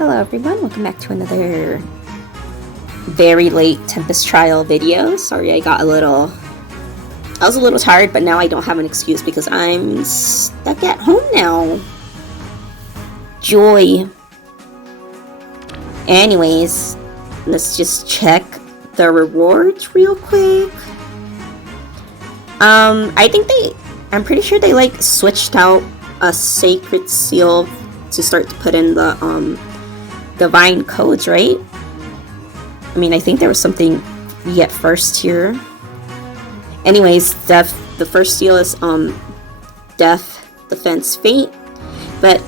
Hello everyone, welcome back to another very late Tempest trial video. Sorry I was a little tired, but now I don't have an excuse because I'm stuck at home now. Joy. Anyways, let's just check the rewards real quick. I'm pretty sure they like switched out a sacred seal to start to put in the divine codes, right? I mean, I think there was something yet first here. Anyways, the first seal is death, defense, fate, but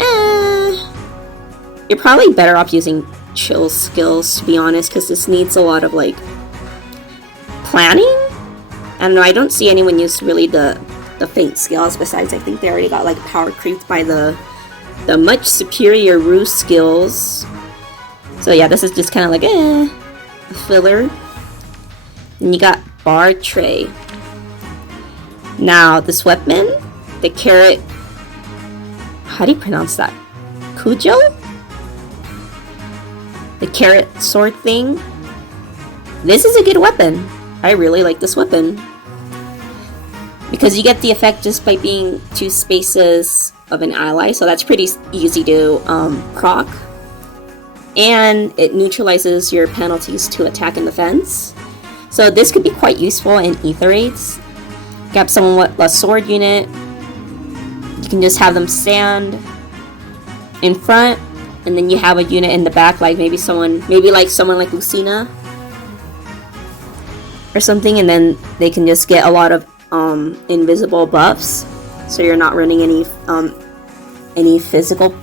you're probably better off using chill skills, to be honest, because this needs a lot of like planning. I don't know, I don't see anyone use really the fate skills. Besides, I think they already got like power creeped by the much superior ruse skills. So yeah, this is just kind of like a filler. And you got bar tray. Now this weapon, the carrot. How do you pronounce that? Cujo? The carrot sword thing. This is a good weapon. I really like this weapon. Because you get the effect just by being 2 spaces of an ally, so that's pretty easy to proc. And it neutralizes your penalties to attack and defense. So this could be quite useful in ether raids. Grab someone with a sword unit. You can just have them stand in front, and then you have a unit in the back, like maybe someone like Lucina or something, and then they can just get a lot of invisible buffs, so you're not running any visible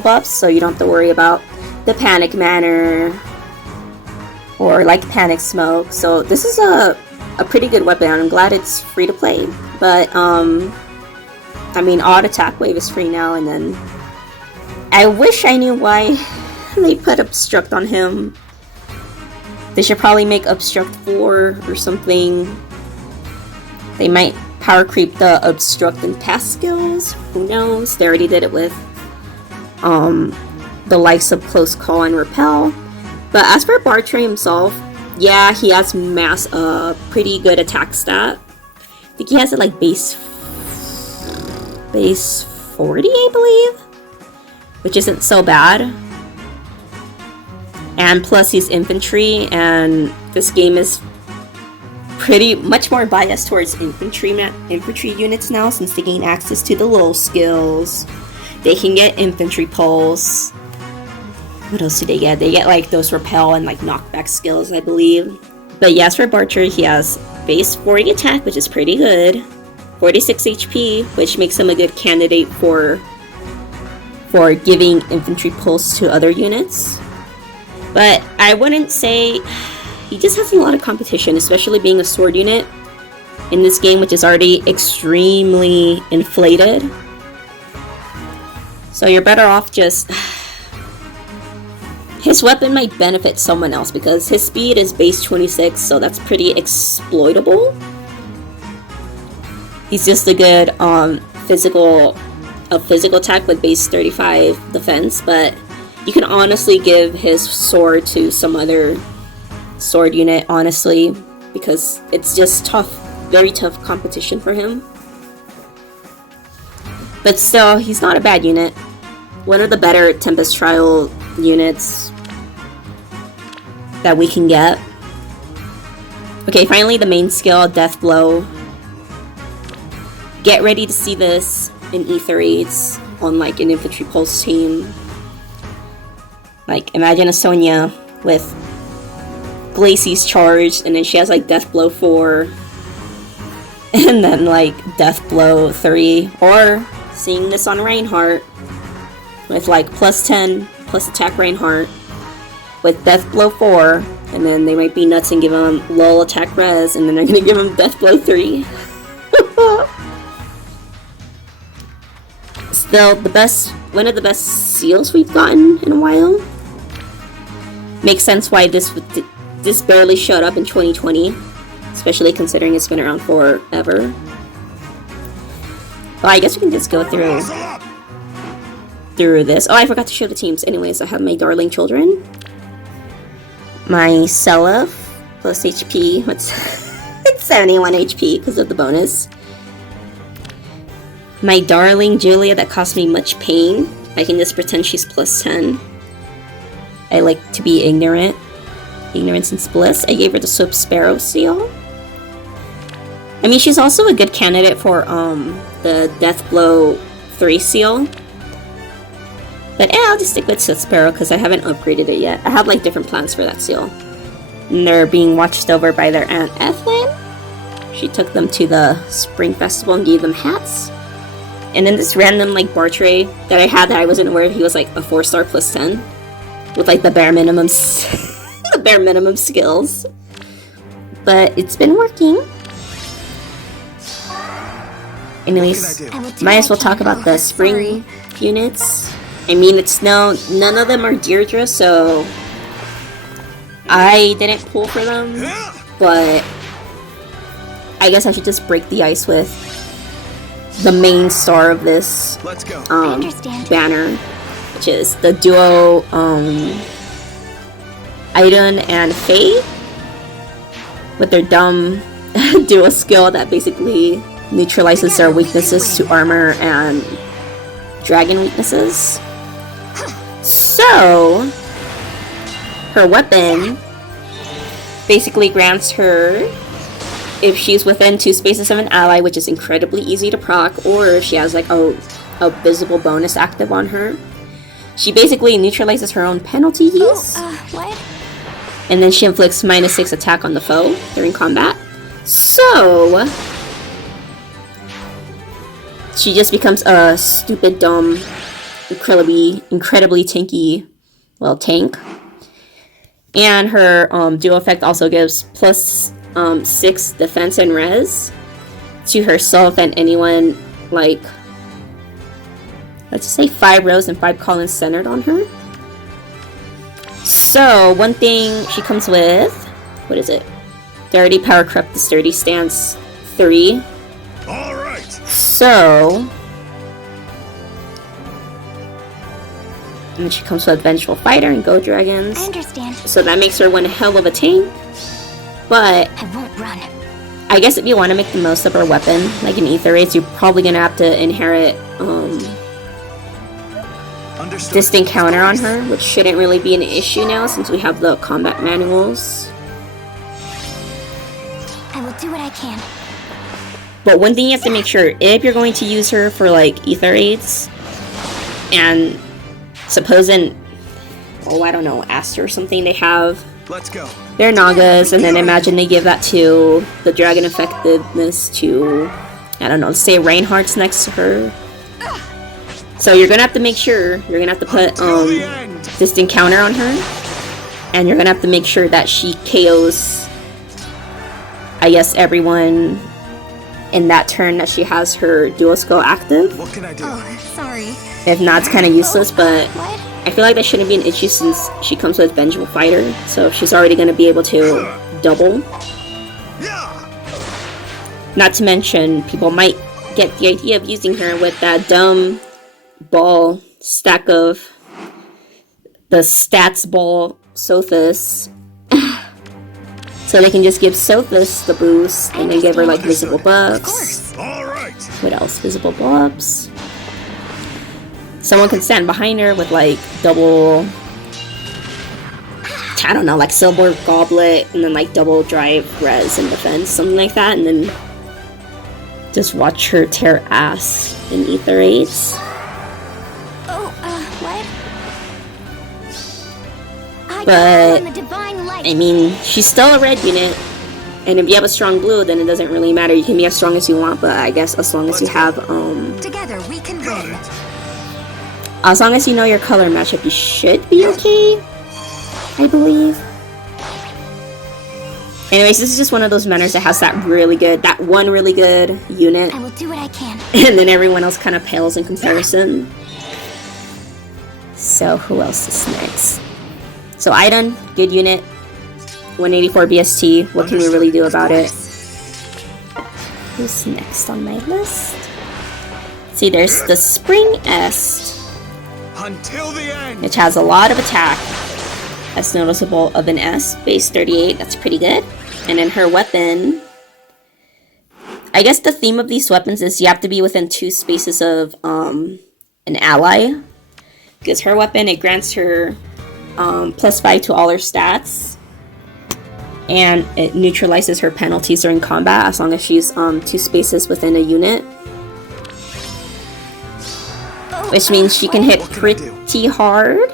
buffs, so you don't have to worry about the panic manner or like panic smoke. So this is a pretty good weapon. I'm glad it's free to play, but I mean, odd attack wave is free now, and then I wish I knew why they put obstruct on him. They should probably make obstruct 4 or something. They might power creep the obstruct and pass skills. Who knows? They already did it with the likes of close call and repel. But as for Bartray himself, yeah, he has pretty good attack stat. I think he has it like base 40, I believe, which isn't so bad. And plus he's infantry, and this game is pretty much more biased towards infantry units now, since they gain access to the low skills. They can get infantry pulse. What else do they get? They get like those repel and like knockback skills, I believe. But yes, for Barcher, he has base 40 attack, which is pretty good. 46 HP, which makes him a good candidate for giving infantry pulse to other units. But I wouldn't say... He just has a lot of competition, especially being a sword unit in this game, which is already extremely inflated. So you're better off just... His weapon might benefit someone else because his speed is base 26, so that's pretty exploitable. He's just a good physical attack with base 35 defense, but you can honestly give his sword to some other sword unit, honestly, because it's just tough, very tough competition for him. But still, he's not a bad unit. One of the better Tempest trial units that we can get. Okay, finally the main skill, Death Blow. Get ready to see this in ether raids on like an infantry pulse team. Like, imagine a Sonya with Glacie's charged, and then she has like Death Blow 4, and then like Death Blow 3, or seeing this on Reinhardt with like plus 10 plus attack Reinhardt with Death Blow 4, and then they might be nuts and give him lull attack res, and then they're gonna give him Death Blow 3. Still one of the best seals we've gotten in a while. Makes sense why this barely showed up in 2020, especially considering it's been around forever. Well, I guess we can just go through through this. Oh, I forgot to show the teams. Anyways, I have my darling children. My Seliph plus HP. What's it's 71 HP because of the bonus. My darling Julia that cost me much pain. I can just pretend she's plus 10. I like to be ignorant. Ignorance and bliss. I gave her the Soap Sparrow seal. I mean, she's also a good candidate for the Death Blow 3 seal. But yeah, I'll just stick with Soap Sparrow because I haven't upgraded it yet. I have like different plans for that seal. And they're being watched over by their Aunt Ethlyn. She took them to the Spring Festival and gave them hats. And then this random like bar tray that I had that I wasn't aware of, he was like a 4-star plus 10. With like the bare minimum the bare minimum skills. But it's been working. Anyways, might as well talk about the spring units. I mean, it's none of them are Deirdre, so I didn't pull for them, but I guess I should just break the ice with the main star of this banner, which is the duo Idunn and Faye with their dumb duo skill that basically neutralizes their weaknesses to armor and dragon weaknesses. So, her weapon basically grants her, if she's within 2 spaces of an ally, which is incredibly easy to proc, or if she has like a visible bonus active on her, she basically neutralizes her own penalties. What? And then she inflicts -6 attack on the foe during combat. So, she just becomes a stupid, dumb, incredibly tanky, well, tank. And her duo effect also gives plus 6 defense and res to herself and anyone, like, let's say 5 rows and 5 columns centered on her. So, one thing she comes with, what is it? Sturdy, Power Corrupt, the Sturdy Stance 3. Alright! So, and she comes with Vengeful Fighter and Go Dragons. I understand. So that makes her one hell of a tank. But I won't run. I guess if you want to make the most of her weapon, like in Ether Raids, you're probably gonna have to inherit Distant Counter on her, which shouldn't really be an issue now since we have the combat manuals. I will do what I can. But one thing you have to make sure, if you're going to use her for like Ether Raids, and supposing, oh I don't know, Aster or something, they have their Nagas, and then imagine they give that to the Dragon Effectiveness to, I don't know, let's say Reinhardt's next to her. So you're gonna have to make sure, you're gonna have to put Distant Counter on her, and you're gonna have to make sure that she KOs, I guess, everyone in that turn that she has her dual skill active. What can I do? Oh, sorry. If not, it's kind of useless, but What? I feel like that shouldn't be an issue since she comes with Vengeful Fighter, so she's already going to be able to double. Not to mention, people might get the idea of using her with that dumb ball stack of the stats ball Sothis. So they can just give Sothis the boost and then give her like visible buffs. What else? Visible buffs. Someone can stand behind her with like double, I don't know, like Silver Goblet and then like double drive res and defense, something like that, and then just watch her tear ass in Ether Raids. What? But I mean, she's still a red unit, and if you have a strong blue, then it doesn't really matter. You can be as strong as you want, but I guess as long as you have Together we can win. as long as you know your color matchup, you should be okay, I believe. Anyways, this is just one of those manners that has that one really good unit, I will do what I can. and then everyone else kind of pales in comparison. So who else is next? So Idunn, good unit, 184 BST. What can we really do about it? Who's next on my list? See, there's the Spring Est. Until the end. which has a lot of attack. That's noticeable of an S, base 38, that's pretty good. And then her weapon, I guess the theme of these weapons is you have to be within 2 spaces of an ally. Because her weapon, it grants her +5 to all her stats. And it neutralizes her penalties during combat as long as she's 2 spaces within a unit. Which means she can hit pretty hard.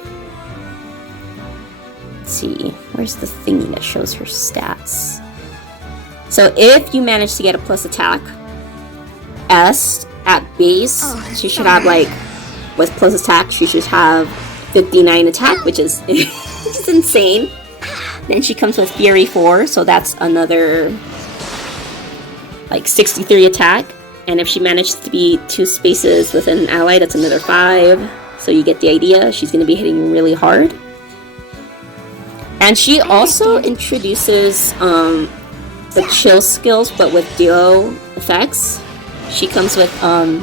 Let's see, where's the thingy that shows her stats? So if you manage to get a plus attack S at base, she should have like, with plus attack, she should have 59 attack, which is, which is insane. Then she comes with Fury 4, so that's another like 63 attack. And if she manages to be 2 spaces within an ally, that's another 5. So you get the idea, she's going to be hitting really hard. And she also introduces the chill skills, but with duo effects. She comes with, I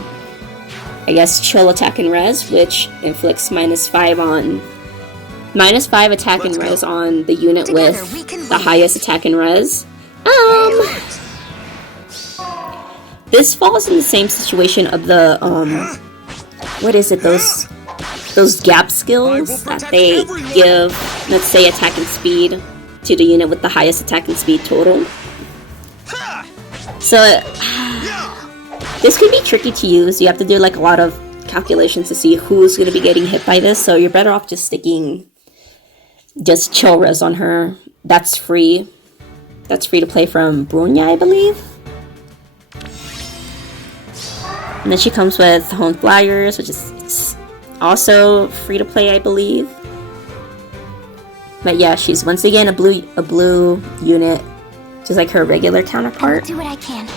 guess, chill attack and res, which inflicts -5 attack and res on the unit with the highest attack and res. This falls in the same situation of the, what is it, those gap skills that they give, let's say, attack and speed to the unit with the highest attack and speed total. So, this can be tricky to use. You have to do like a lot of calculations to see who's going to be getting hit by this, so you're better off just sticking just chill res on her. That's free. That's free to play from Brunya, I believe. And then she comes with Honed Flyers, which is also free to play, I believe. But yeah, she's once again a blue unit, just like her regular counterpart. Do what I can.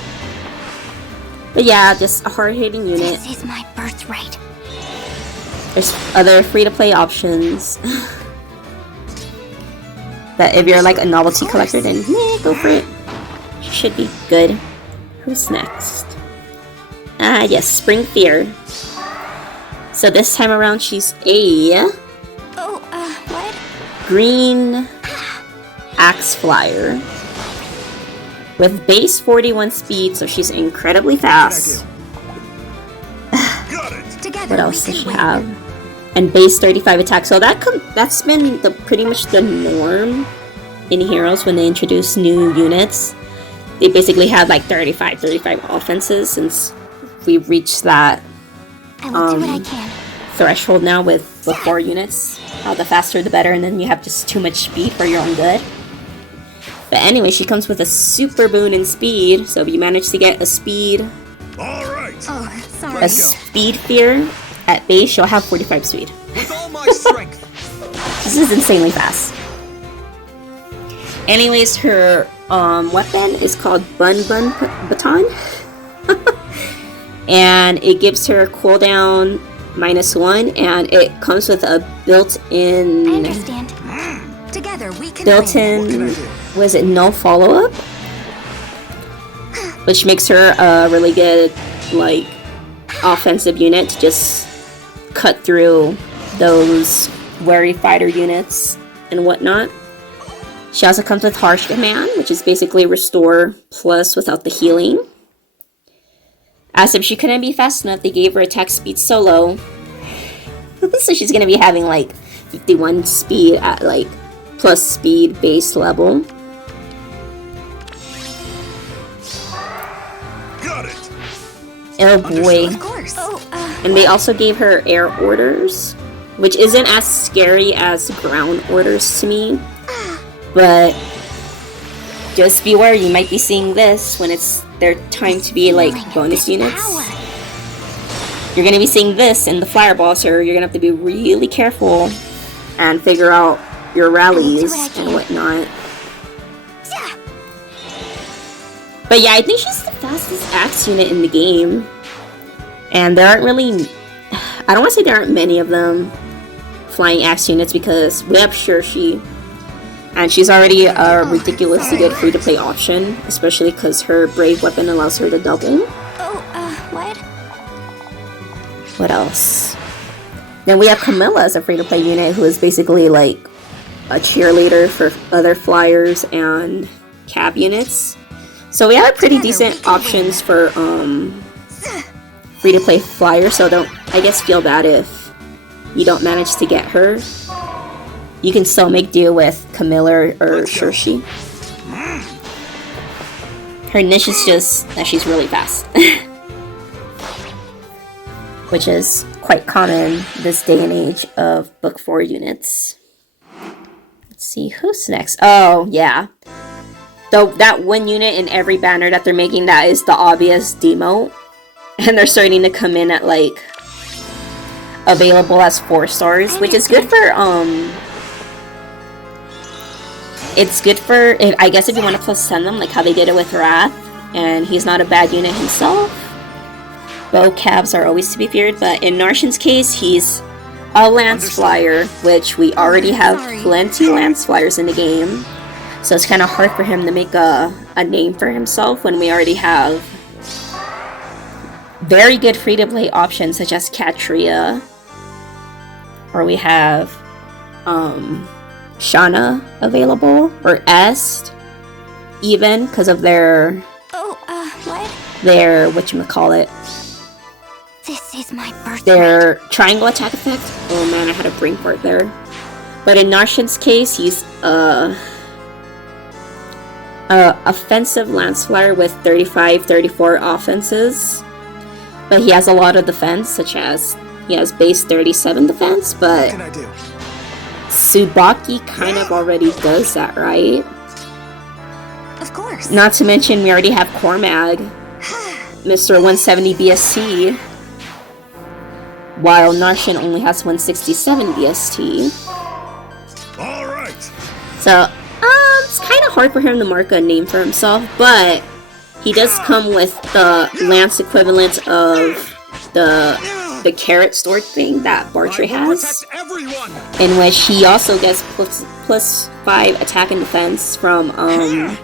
But yeah, just a hard-hitting unit. This is my birthright. There's other free-to-play options. That if you're like a novelty collector, then go for it. She should be good. Who's next? Ah, yes, Spring Fear. So this time around, she's a what? green axe flyer with base 41 speed, so she's incredibly fast. What else does she have? And base 35 attack. So that's been pretty much the norm in Heroes when they introduce new units. They basically had like 35 offenses since we've reached that I will do what I can. threshold now with the 4 units. The faster the better, and then you have just too much speed for your own good. But anyway, she comes with a super boon in speed, so if you manage to get a speed... Alright! Oh, sorry. A speed fear at base, you'll have 45 speed. With all my strength! This is insanely fast. Anyways, her weapon is called Bun Baton. And it gives her cooldown -1, and it comes with a built-in... I understand. Together we can Built-in... Was it no follow-up? Which makes her a really good, like, offensive unit to just cut through those wary fighter units and whatnot. She also comes with Harsh Command, which is basically Restore plus without the healing. As if she couldn't be fast enough, they gave her attack speed so low. So she's gonna be having like 51 speed at like plus speed base level. Got it. Oh boy. Of course. And they also gave her air orders, which isn't as scary as ground orders to me. But just beware, you might be seeing this when it's their time to be like bonus units. You're gonna be seeing this in the fireball, so you're gonna have to be really careful and figure out your rallies and whatnot. But yeah, I think she's the fastest axe unit in the game. And there aren't really... I don't want to say there aren't many of them flying axe units, because we have Shirshi. And she's already a ridiculously good free-to-play option, especially because her brave weapon allows her to double. What? What else? Then we have Camilla as a free-to-play unit who is basically like a cheerleader for other flyers and cab units. So we have pretty decent options for free-to-play flyers, so don't, I guess, feel bad if you don't manage to get her. You can still make do with Camilla or Shershi. Her niche is just that she's really fast. Which is quite common this day and age of Book 4 units. Let's see, who's next? Oh, yeah. Though that one unit in every banner that they're making, that is the obvious demote. And they're starting to come in at, like, available as 4 stars, which is good for, it's good for, I guess if you want to plus 10 them, like how they did it with Wrath, and he's not a bad unit himself. Bow cabs are always to be feared, but in Narcian's case, he's a Lance Flyer, which we already have plenty Lance Flyers in the game. So it's kind of hard for him to make a name for himself when we already have very good free-to-play options such as Katria, or we have Shana available, or Est, even because of their whatchamacallit, This is my birthday. their triangle attack effect. Oh man, I had a brain fart there. But in Narcian's case, he's a offensive Lance Flyer with 34 offenses. But he has a lot of defense, such as he has base 37 defense, but What can I do? Tsubaki kind of already does that, right? Of course. Not to mention, we already have Cormag, Mr. 170 BST, while Narcian only has 167 BST. All right. So, it's kind of hard for him to mark a name for himself, but he does come with the Lance equivalent of the carrot sword thing that Bartray has, in which he also gets plus 5 attack and defense from, oh,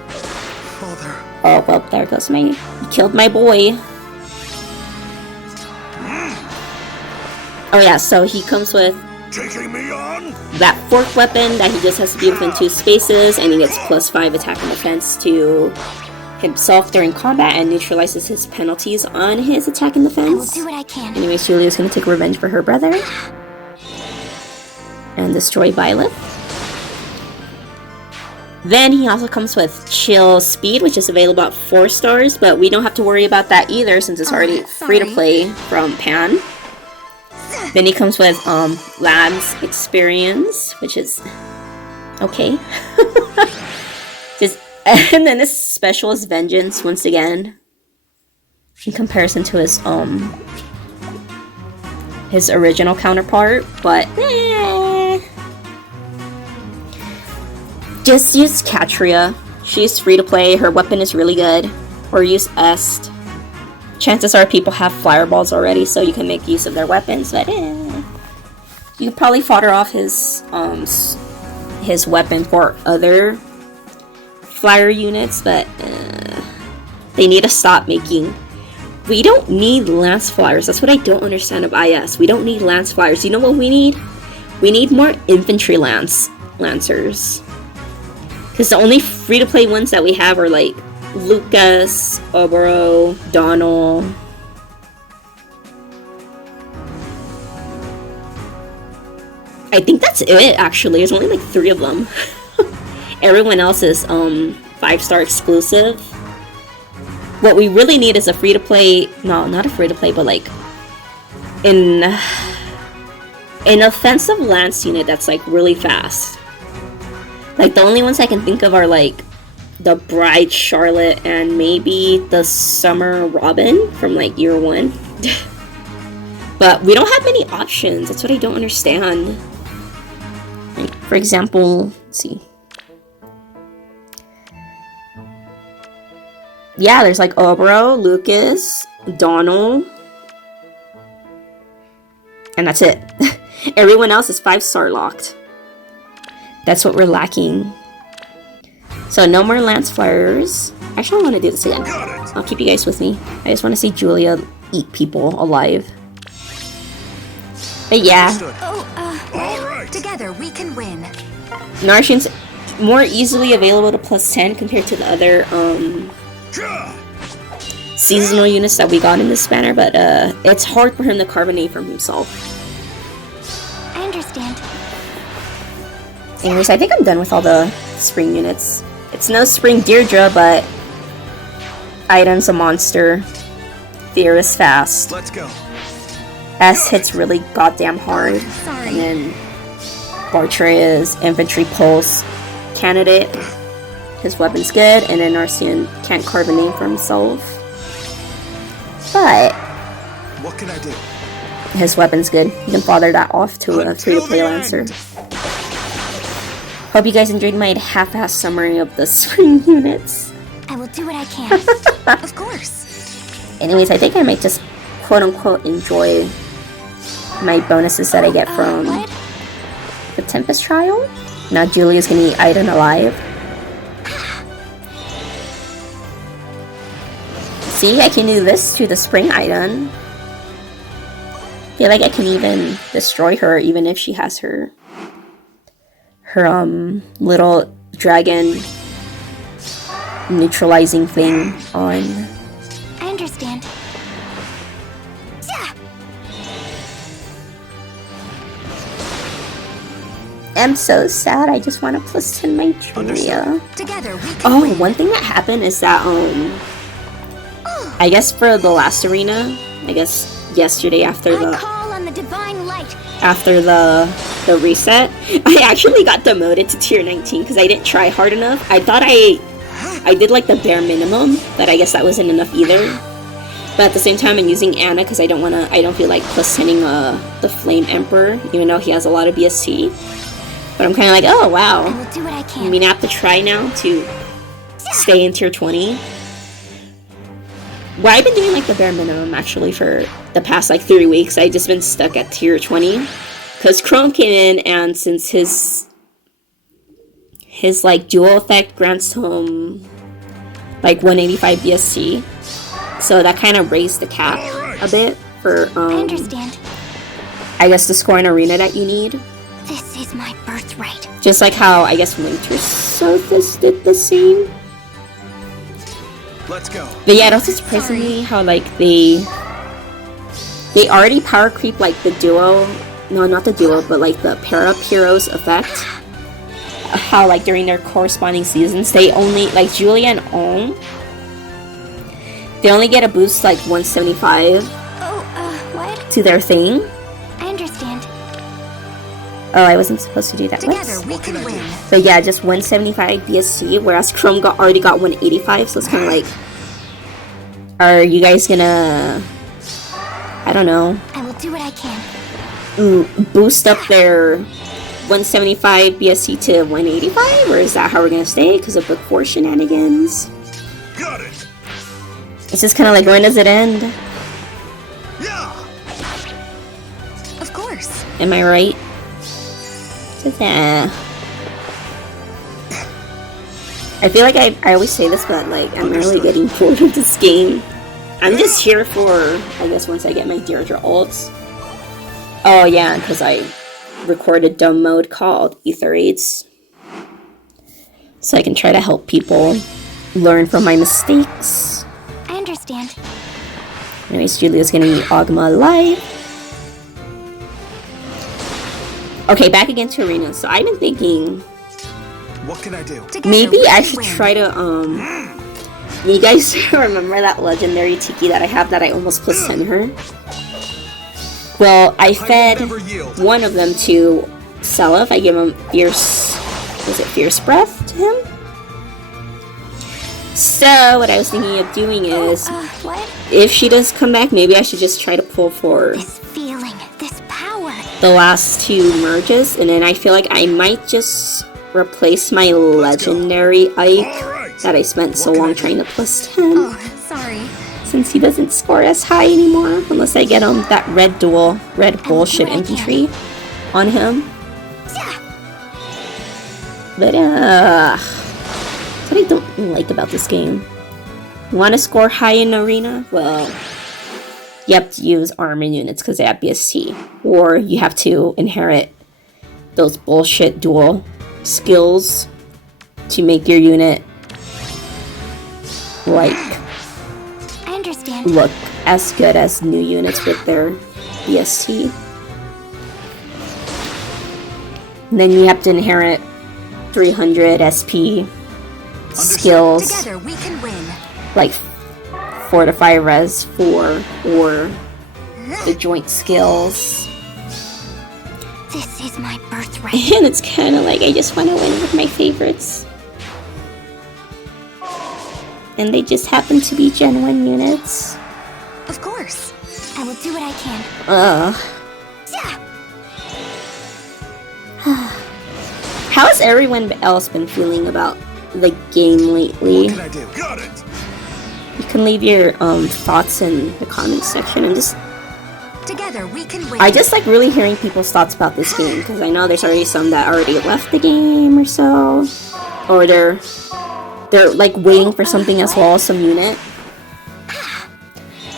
well, there goes he killed my boy. Oh yeah, so he comes with Taking me on? that fork weapon that he just has to be within 2 spaces, and he gets plus 5 attack and defense to himself during combat and neutralizes his penalties on his attack and I will defense. do what I can. Anyways, Julia's gonna take revenge for her brother and destroy Violet. Then he also comes with Chill Speed, which is available at 4 stars, but we don't have to worry about that either since it's already free to play from Pan. Then he comes with Labs Experience, which is okay. And then his special is Vengeance once again, in comparison to his original counterpart, but just use Katria. She's free to play, her weapon is really good. Or use Est. Chances are people have flyer balls already, so you can make use of their weapons, but you could probably fodder off his weapon for other flyer units, but they need to stop making. We don't need Lance Flyers. That's what I don't understand of IS. We don't need Lance Flyers. You know what we need? We need more Infantry Lancers. Because the only free-to-play ones that we have are like Lucas, Oboro, Donald. I think that's it, actually. There's only like 3 of them. Everyone else is 5-star exclusive. What we really need is a free-to-play... No, not a free-to-play, but like... an offensive Lance unit that's like really fast. Like the only ones I can think of are like the Bride Charlotte and maybe the Summer Robin from like year 1. But we don't have many options. That's what I don't understand. Like, for example, let's see. Yeah, there's like Obro, Lucas, Donald. And that's it. Everyone else is 5-star locked. That's what we're lacking. So no more Lance Flyers. Actually, I want to do this again. I'll keep you guys with me. I just want to see Julia eat people alive. But yeah, Understood. All Well, right. together we can win. Narcian's more easily available to plus 10 compared to the other Gah! seasonal units that we got in this banner, but it's hard for him to carbonate from himself. I understand. Anyways, I think I'm done with all the spring units. It's no spring Deirdre, but Idunn's a monster. Fear is fast. Let's go. S hits really goddamn hard. Sorry. And then Bartray is infantry pulse candidate. His weapon's good, and then Narcian can't carbonate for himself. But What can I do? his weapon's good. You can father that off to a Until free-to-play the lancer. end. Hope you guys enjoyed my half-assed summary of the spring units. I will do what I can. Of course. Anyways, I think I might just quote-unquote enjoy my bonuses that I get from What? the Tempest trial. Now Julia's gonna eat Idunn alive. See, I can do this to the spring Idunn. Feel like I can even destroy her even if she has her little dragon neutralizing thing on. I understand. Yeah. I'm so sad. I just want to plus 10 my Julia. Together we can Oh, win. one thing that happened is that I guess for the last arena, I guess yesterday after I the call on the divine light. reset, I actually got demoted to tier 19 because I didn't try hard enough. I thought I did like the bare minimum, but I guess that wasn't enough either. But at the same time, I'm using Anna because I don't feel like plus sending the Flame Emperor, even though he has a lot of BSC. But I'm kind of like, oh wow, I will do what I can. I mean, I have to try now to stay in tier 20. Well, I've been doing like the bare minimum actually for the past like 3 weeks. I've just been stuck at tier 20 because Chrome came in, and since his like dual effect grants him like 185 BSC, so that kind of raised the cap a bit for I understand. I guess the score in arena that you need. This is my birthright. Just like how I guess Winter Surface did the same. Let's go. But yeah, it also surprised me how like they already power creep like the duo, no, not the duo, but like the pair up heroes effect. How like during their corresponding seasons, they only like Julia and Om, they only get a boost like 175 Oh, what? to their thing. I understand. Oh, I wasn't supposed to do that. Together Whoops. we can win. But yeah, just 175 BSC, whereas Chrome already got 185, so it's kind of like, are you guys gonna, I don't know, I will do what I can. boost up their 175 BSC to 185, or is that how we're gonna stay because of Book 4 shenanigans? Got it. It's just kind of like, when does it end? Yeah. Of course. Am I right? Just, I feel like I always say this, but like I'm really getting bored of this game. I'm just here for, I guess, once I get my Deirdre ults. Oh yeah, because I recorded dumb mode called Ether Aids, so I can try to help people learn from my mistakes. I understand. Anyways, Julia's gonna eat Ogma alive. Okay, back again to Arena. So I've been thinking What can I do? Together maybe we I can should win. try to you guys remember that legendary Tiki that I have that I almost plus 10 her? Well, I fed never yield. one of them to Seliph. I gave him Fierce Breath to him? So what I was thinking of doing is, What? if she does come back, maybe I should just try to pull for This feeling, this power. the last two merges, and then I feel like I might just replace my legendary Ike Alright. that I spent so What can long I do? trying to plus 10, Oh, sorry. since he doesn't score as high anymore, unless I get him that red bullshit infantry on him. Yeah. But that's what I don't like about this game. You want to score high in arena? Well, you have to use armor units because they have BST. Or you have to inherit those bullshit dual skills to make your unit, like, I understand. look as good as new units with their BST. And then you have to inherit 300 SP skills, Together we can win. like 4 to 5 res 4, or the joint skills. This is my birthright. And it's kind of like I just want to win with my favorites. And they just happen to be Gen 1 units. Of course. I will do what I can. Yeah. How has everyone else been feeling about the game lately? What can I do? Got it. You can leave your thoughts in the comments section. And just, Together we can win. I just like really hearing people's thoughts about this game, because I know there's already some that already left the game or so, or they're like waiting for something as well, some unit.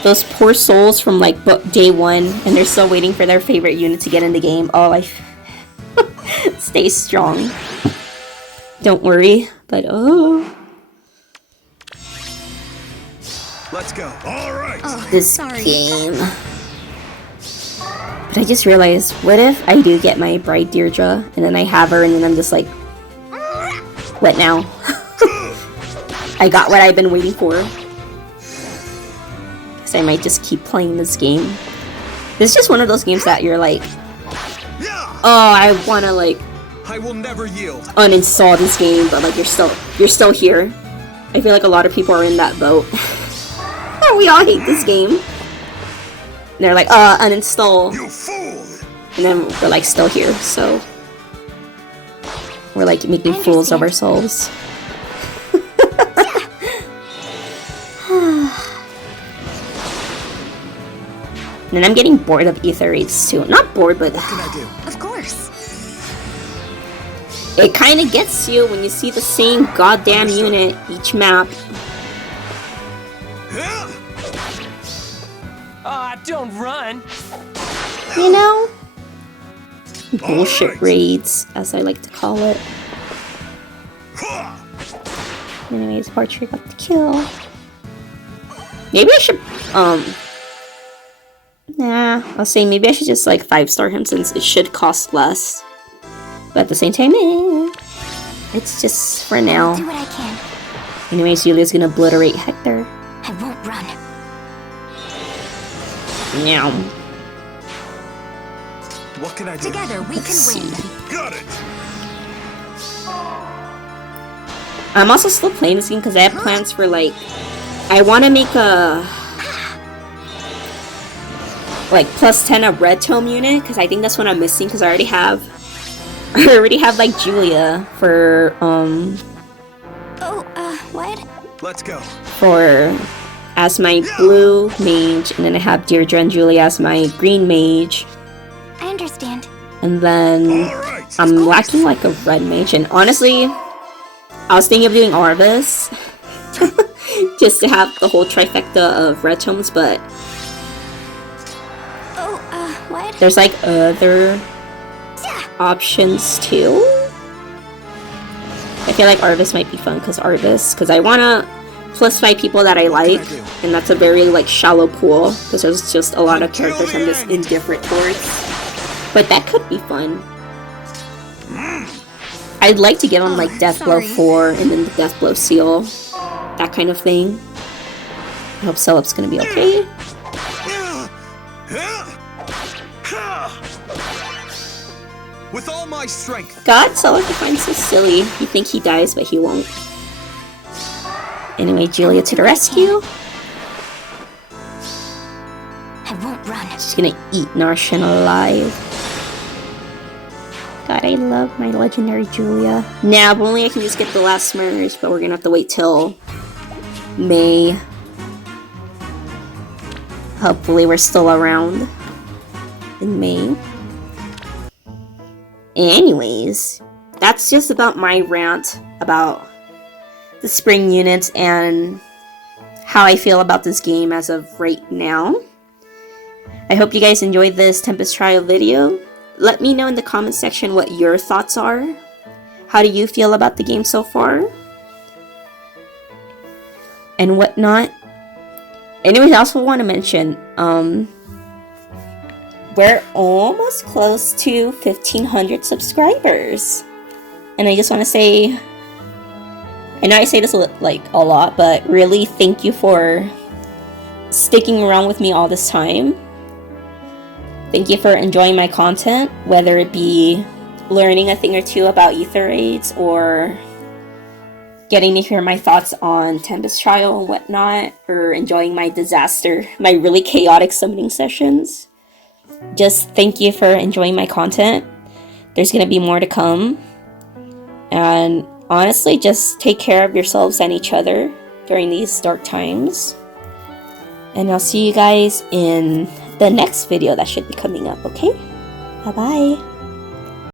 Those poor souls from like day 1, and they're still waiting for their favorite unit to get in the game. Oh, I stay strong. Don't worry, but oh. Let's go. All right. This sorry. game. But I just realized, what if I do get my bride Deirdre, and then I have her, and then I'm just like, what now? I got what I've been waiting for. Guess I might just keep playing this game. This is just one of those games that you're like, Yeah. oh, I wanna like I will never yield. uninstall this game, but like you're still here. I feel like a lot of people are in that boat. We all hate this game. And they're like, uninstall. You fool. And then we're like still here, so we're like making fools of ourselves. And then I'm getting bored of ether raids too. Not bored, but What can I do? Of course. it kind of gets you when you see the same goddamn unit each map. Yeah. Don't run. You know? Bullshit Alright. raids, as I like to call it. Ha. Anyways, Archer got the kill. Maybe I should, nah, I'll say maybe I should just like 5-star him since it should cost less. But at the same time, it's just for now. Do what I can. Anyways, Julia's gonna obliterate Hector. I won't run. Meow. What can I do? Together we Let's can win. see. Got it. I'm also still playing this game because I have plans for like, I want to make a like +10 a red tome unit because I think that's what I'm missing because I already have like Julia for What? Let's go. as my blue mage, and then I have Deirdre and Julia as my green mage, I understand. and then All right. I'm lacking like a red mage, and honestly, I was thinking of doing Arvis just to have the whole trifecta of red tomes, but What? there's like other options too. I feel like Arvis might be fun because I wanna +5 people that I like, and that's a very like shallow pool because there's just a lot of characters I'm just indifferent towards. But that could be fun. I'd like to get on like Deathblow 4 and then the Deathblow Seal, that kind of thing. I hope Celeb's gonna be okay. With all my strength. God, Celeb defines so silly. You think he dies, but he won't. Anyway, Julia to the rescue. I won't run. She's gonna eat Narcian alive. God, I love my legendary Julia. Now, if only I can just get the last merge, but we're gonna have to wait till May. Hopefully we're still around in May. Anyways, that's just about my rant about the spring units and how I feel about this game as of right now. I hope you guys enjoyed this Tempest trial video. Let me know in the comment section what your thoughts are. How do you feel about the game so far? And whatnot. Anyways, I also want to mention, we're almost close to 1,500 subscribers. And I just want to say, I know I say this like a lot, but really thank you for sticking around with me all this time. Thank you for enjoying my content, whether it be learning a thing or two about ether raids or getting to hear my thoughts on Tempest Trial and whatnot, or enjoying my my really chaotic summoning sessions. Just thank you for enjoying my content. There's going to be more to come. And honestly, just take care of yourselves and each other during these dark times. And I'll see you guys in the next video that should be coming up, okay? Bye-bye.